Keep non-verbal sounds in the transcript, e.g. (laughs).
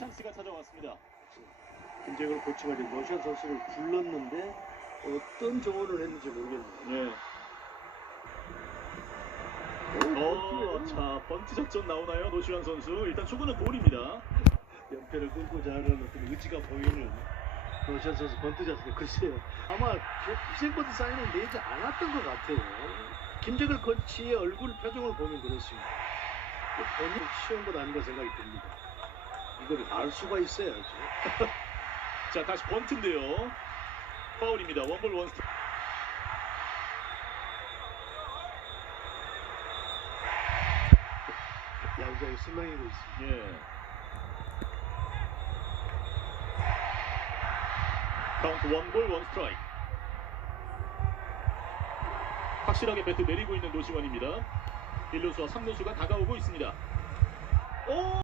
찬스가 찾아왔습니다. 김재걸 코치가 이제 노시안 선수를 불렀는데 어떤 조언을 했는지 모르겠네요. 네. 어, 자, 번트 작전 나오나요? 노시환 선수. 일단 초구는 볼입니다. 연패를 끊고 자는 어떤 의지가 보이는 노시안 선수 번트 자세 글쎄요. 아마 희생번트 사인을 내지 않았던 것 같아요. 김재걸 코치의 얼굴 표정을 보면 그렇습니다. 본인 쉬운 것 아닌가 생각이 듭니다. 이걸 알 수가 있어야죠. (laughs) 자, 다시 번트인데요. 파울입니다. 원볼 원스트. 양자에 실망이고 있습니다. 예. 카운트 원볼 원스트라이크. 확실하게 배트 내리고 있는 노시원입니다. 1루수와 3루수가 다가오고 있습니다. 오!